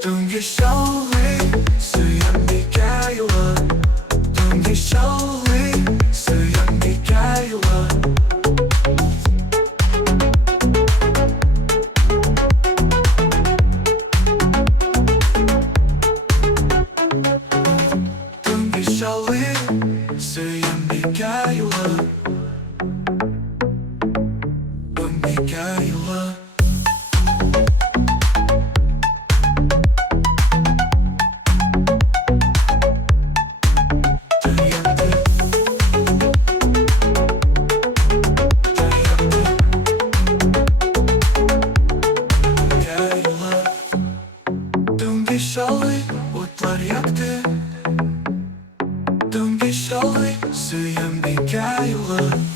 Tönge Çallı Сөембикә юлы. Tönge Çallı Сөембикә юлы. Tönge Çallı Сөембикә юлы. Сөембикә юлы. Tönge Çallı otlar yaktı. Tönge Çallı Сөембикә юлы.